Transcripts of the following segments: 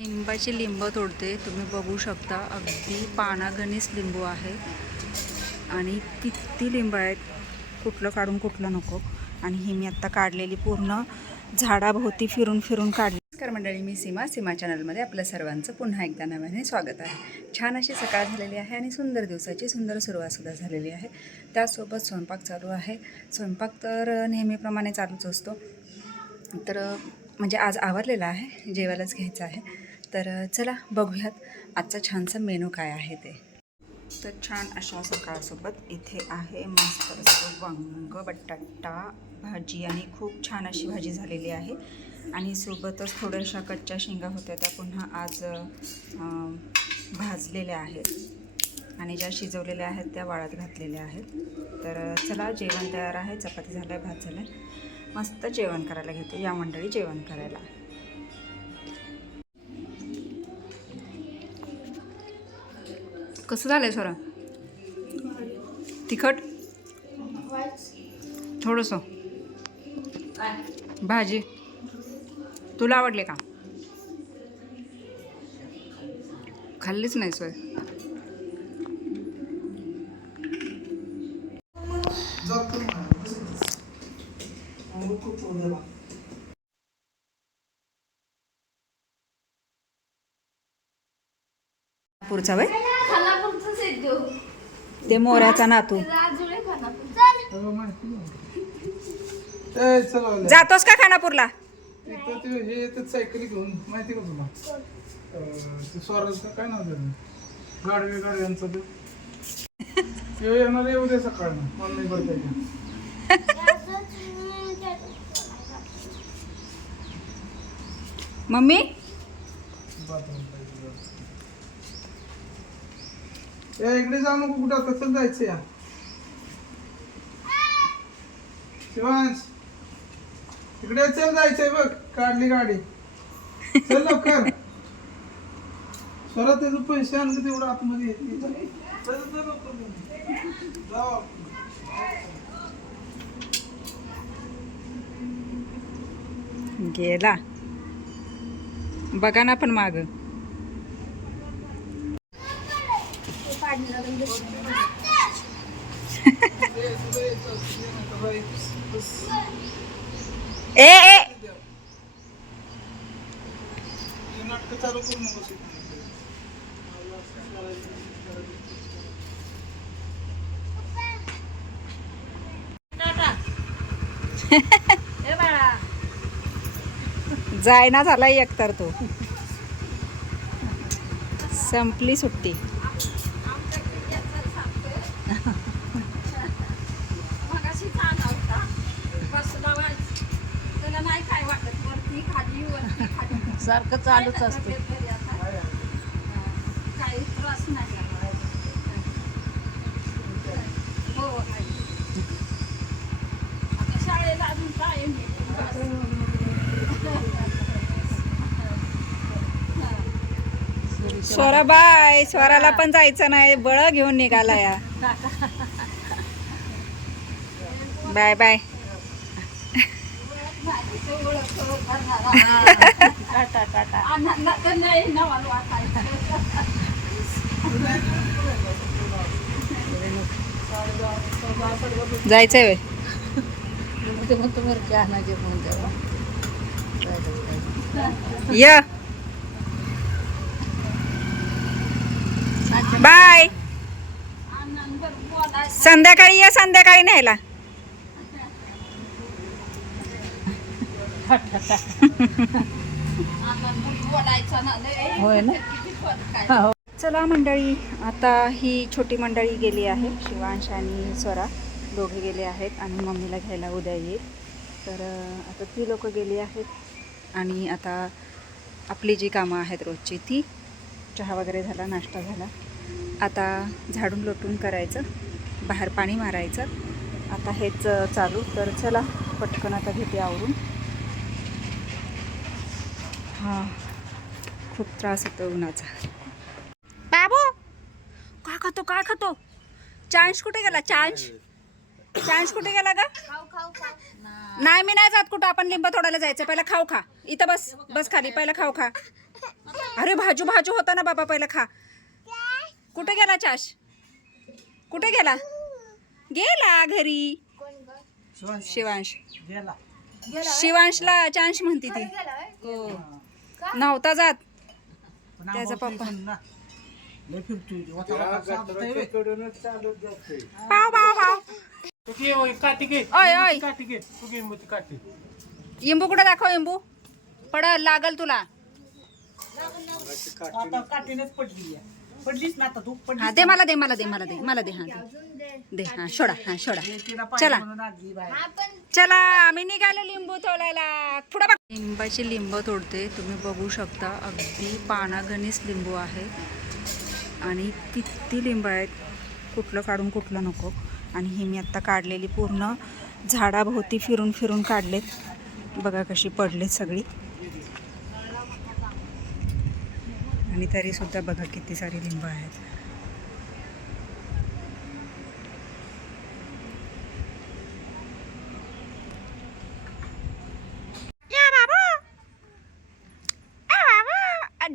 लिंबाची लिंब तोडते, तुम्ही बघू शकता. अगदी पानागणीच लिंबू आहे आणि किती लिंब आहेत, कुठलं काढून कुठलं नको. आणि ही मी आत्ता काढलेली पूर्ण झाडाभोवती फिरून फिरून काढली. नमस्कार मंडळी, मी सीमा चॅनलमध्ये आपलं सर्वांचं पुन्हा एकदा नव्याने स्वागत आहे. छान अशी सकाळ झालेली आहे आणि सुंदर दिवसाची सुंदर सुरुवातसुद्धा झालेली आहे. त्यासोबत स्वयंपाक चालू आहे. स्वयंपाक तर नेहमीप्रमाणे चालूच असतो. तर म्हणजे आज आवरलेला आहे, जेवायलाच घ्यायचं आहे. तर चला बघूयात आजचा छानसा मेनू काय आहे ते. तर छान अशा सकाळसोबत इथे आहे मस्त असं वांग बटाटा भाजी आणि खूप छान अशी भाजी झालेली आहे. आणि सोबतच थोड्याशा कच्च्या शेंगा होत्या, त्या पुन्हा आज भाजलेल्या आहेत आणि ज्या शिजवलेल्या आहेत त्या वाळत घातलेल्या आहेत. तर चला जेवण तयार आहे. चपाती झालं आहे, भात झालं आहे. मस्त जेवण करायला घेतो. या मंडळी जेवण करायला. कसं झालंय सोरा? तिखट थोडंसं. भाजी तुला आवडले का? खाल्लीच नाही सोय. पुढचा वय ते मोऱ्याचा नातू. जातोस का खानापूरला? सायकली घेऊन माहिती का तुला? स्वराज काय नाव त्याचं? गाडवे यांचं ते येणार आहे उद्या सकाळ ऑनलाईन भरता. मम्मी इकडे जाऊ नको, कुठं कसं जायचं या शिवांश? इकडे चल, जायचंय बघ, काढली गाडी, चल लवकर. स्वरा त्याचं पैसे आणलं तेवढं आतमध्ये गेला. बघा ना पण माग. ए ए नाटक चालू करू नको. जायना झाला एकतर तो. संपली सुट्टी. सारखं चालूच असतं. काही त्रास नाही. हो आता शाळेला अजून टाइम आहे. स्वरा बाय. स्वराला पण जायचं नाही, बळ घेऊन निघाला या. Bye bye. Tata tata. जायचंय वे. ते म्हणतो बरं की आणायचे म्हणून तेव्हा या. बाय. संध्याकाळी या, संध्याकाळी न्यायला. होय ना. चला मंडळी, आता ही छोटी मंडळी गेली आहे. शिवांश आणि स्वरा दोघे गेले आहेत आणि मम्मीला घ्यायला उद्या येईल. तर आता ती लोक गेली आहेत आणि आता आपली जी कामं आहेत रोजची ती, चहा वगैरे झाला, नाश्ता झाला, आता झाडून लोटून करायचं, बाहेर पाणी मारायचं, आता हेच चालू. तर चला पटकन आता घेते आवरून. हां, खूप त्रास होतो उन्हाचा. बाबू काय खातो, काय खातो? चान्स कुठे गेला? चान्स कुठे गेला का? नाही, मी नाही जात कुठं. आपण लिंब तोडायला जायचं. पहिला खाऊ खा. इथं बस, बस खाली, पहिला खाऊ खा. अरे भाजू भाजू होता ना बाबा, पहिला खा. कुठे गेला चाश? कुठे गेला? गेला घरी. शिवांश. शिवांशला चांश म्हणते ती. हो, नव्हता जात त्याचा पप्पा. पाव पाव पाव. ओय ओय, लिंबू कुठे दाखव. लिंबू पडल, लागल तुला. हा दे मला, दे मला, दे मला, दे मला, दे. हा दे, हा सोडा, हा सोडा. चला चला, आम्ही निघालो लिंबू तोडायला. पुढे बघ, लिंबाची लिंब तोडते. तुम्ही बघू शकता, अगदी पानागणीस लिंबू आहे. आणि किती लिंब आहेत, कुठलं काढून कुठलं नको. आणि ही मी आत्ता काढलेली पूर्ण झाडाभोवती फिरून फिरून काढलेत. बघा कशी पडलेत सगळी. आणि तरी सुद्धा बघा किती सारी लिंब आहेत.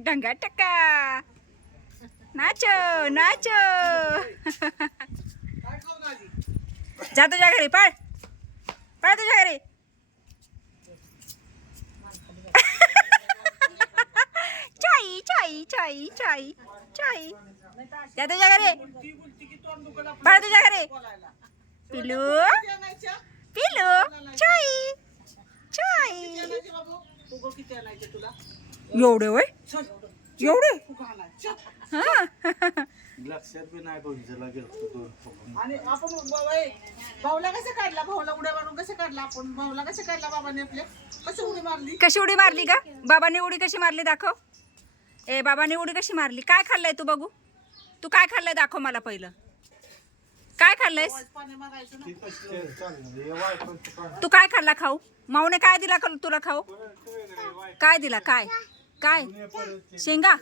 डंगा टक्का, नाचो नाचो. जा तुझ्या घरी, पळ पळ तुझ्या घरी. चाई चाई चाई चाई चाई. जा तुझ्या घरी, पळ तुझ्या घरी. पिलू पिलू, चाई चाई. एवढे वय, एवढे. लक्षात बी नाही बघितलं गेलो. आणि आपण भाऊला कसं काढला, भाऊला उड्या मारून कसं काढला आपण, भाऊला कसं काढला बाबाने आपल्या, कसं उडी मारली. कशी उडी मारली का बाबाने? उडी कशी मारली दाखव. ए, बाबाने उडी कशी मारली? काय खाल्लंय तू? बघू, तू काय खाल्लंय दाखव मला पहिलं. काय खाल्लयस पाणी मारायचं ना. तू? काय खाल्ला खाऊ? माऊने काय दिला तुला खाऊ? काय दिला? काय काय? शेंगा,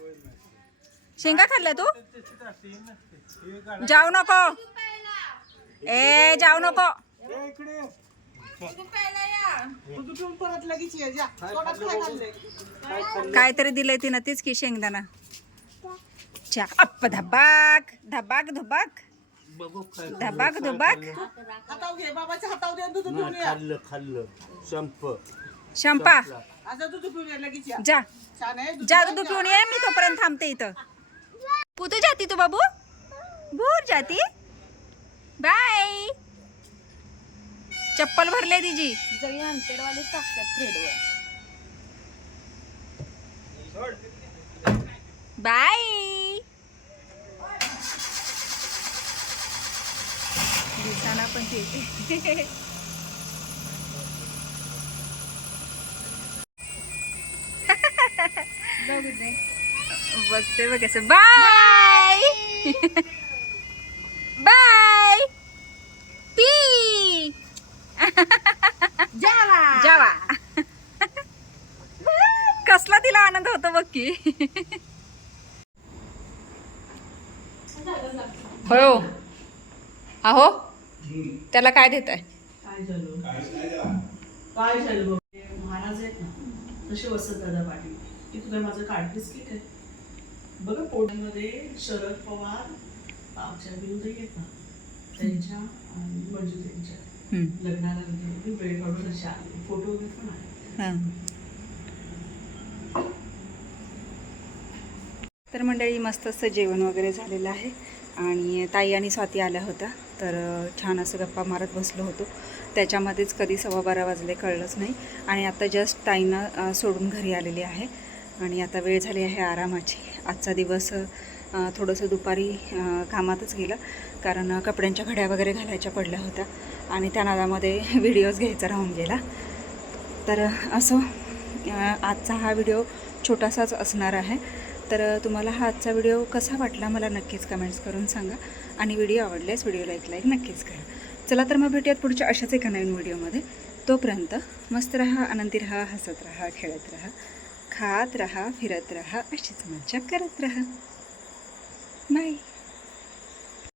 शेंगा खाल्ल्या तू? जाऊ नको, ए जाऊ नको. परत लगेच ये, जा. तोंडात काय खाल्लंय? काहीतरी दिलंय तिनं, तीच की शेंगदाणा. चा अप्प, धबाक धबाक धुबाक, धबाक धुबाक. हाताव घे, बाबाच्या हाताव दे, दूध पिऊन ये. खाल्लं खाल्लं संप. शंपा, आता दूध पिऊन ये लगेच या. जा छान आहे दूध. जा, दूध पिऊन ये. मी तोपर्यंत थांबते इथं. कुठे जाती तू बाबू? भूर जाती. बाय. चप्पल भरले तिची. जरी अंतरवाले टाकतात थ्रेडवर. बाय. दिसाना पण ते. बघते बघ कसं. Bye bye. पी जावा. कसला तिला आनंद होतो बघ की. हो अहो, त्याला काय देत आहे? काय झालं महाराज आहेत ना तसे वसंतदादा पाटील. की तुला माझं काढतेस की काय? बघा पोटामध्ये शरद पवार आमच्या विरुद्ध येत ना, त्यांच्या आणि मंजुताईंच्या लग्नाला वगैरे वेळ काढून अशा फोटो वगैरे पण आहे. तर मंडळी, मस्त असं जेवण वगैरे झालेलं आहे. आणि ताई आणि स्वाती आल्या होत्या, तर छान असं गप्पा मारत बसलो होतो. त्याच्यामध्येच कधी 12:15 वाजले कळलंच नाही. आणि आता जस्ट ताईंना सोडून घरी आलेली आहे. आणि आता वेळ झाली आहे आरामाची. आजचा दिवस थोडंसं दुपारी कामातच गेलं, कारण कपड्यांच्या घड्या वगैरे घालायच्या पडल्या होत्या आणि त्या नादामध्ये व्हिडिओज घ्यायचा राहून गेला. तर असं आजचा हा व्हिडिओ छोटासाच असणार आहे. तर तुम्हाला हा आजचा व्हिडिओ कसा वाटला मला नक्कीच कमेंट्स करून सांगा. आणि व्हिडिओ आवडल्यास व्हिडिओला एक लाईक नक्कीच करा. चला तर मग भेटूयात पुढच्या अशाच एका नवीन व्हिडिओमध्ये. तोपर्यंत मस्त राहा, आनंदी राहा, हसत राहा, खेळत राहा, खात राहा, फिरत राहा, अशीच मजा करत राहा. बाय.